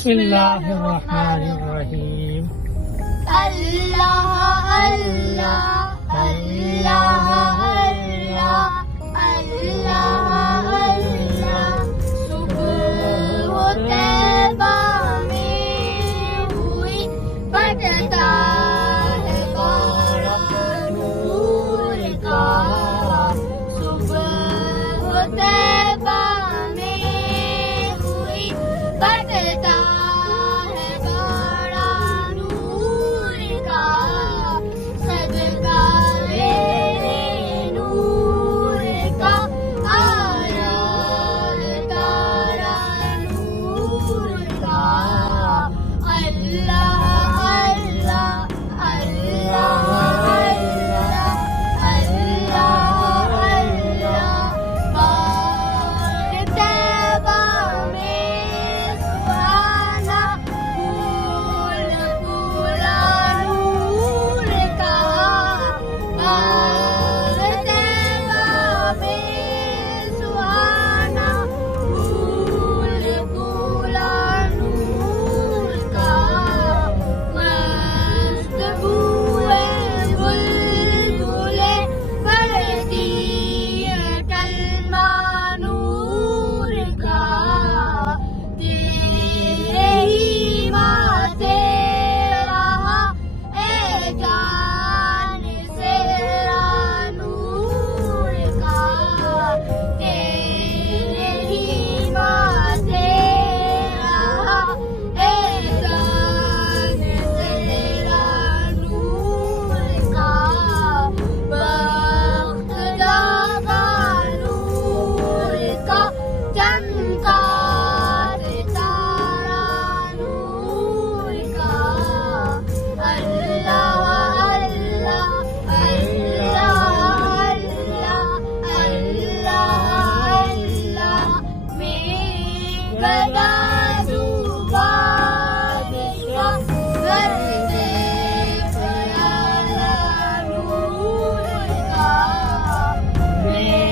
बिस्मिल्लाहिर्रहमानिर्रहीम। अल्लाह अल्लाह अल्लाह अल्लाह अल्लाह अल्लाह। सुबह तैबा में हुई बटता है बाड़ा नूर का। सुबह तैबा में हुई बटता है बाड़ा नूर का। सदका मेरे नूर का आया है तारा नूर का। अल्लाह अल्लाह अल्लाह अल्लाह अल्लाह अल्लाह। बाग तैबा में सुहाना फूल फूला नूर का। बाग तैबा में सुहाना फूल फूला नूर का। मस्त बुए बुलबुले पढ़ती है कलमा नूर का। तेरे ही माथे रहा ए जान सेरा नूर का। तेरे ही माथे रहा ए जान सेरा नूर का। वक्त जागा नूर का चमका सितारा नूर का। अल्लाह अल्लाह अल्लाह अल्लाह अल्लाह अल्लाह। में गदा तू बादशाह कर दे प्यारा नूर का। में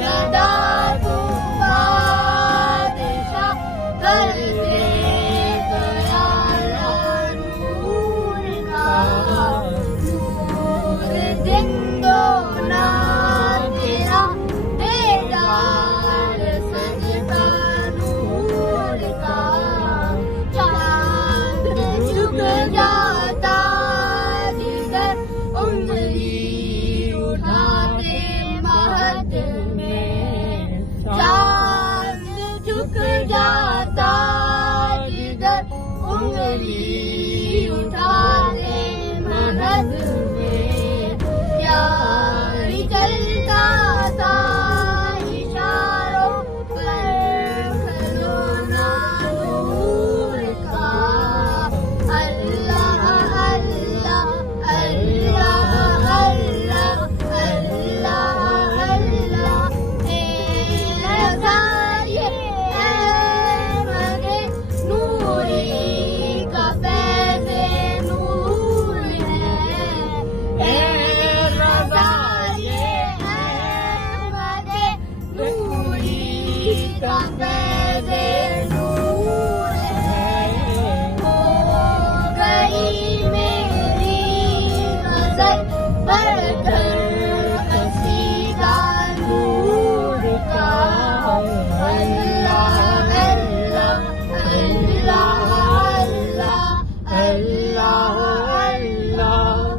गदा तू बादशाह कर दे प्यारा नूर का। नूर जिंदो ना तेरा बेदार सजदा नूर का। चांद झुक जाता जिधर उंगली उठाते महत में। चांद झुक जाता जिधर उंगली उठाते महत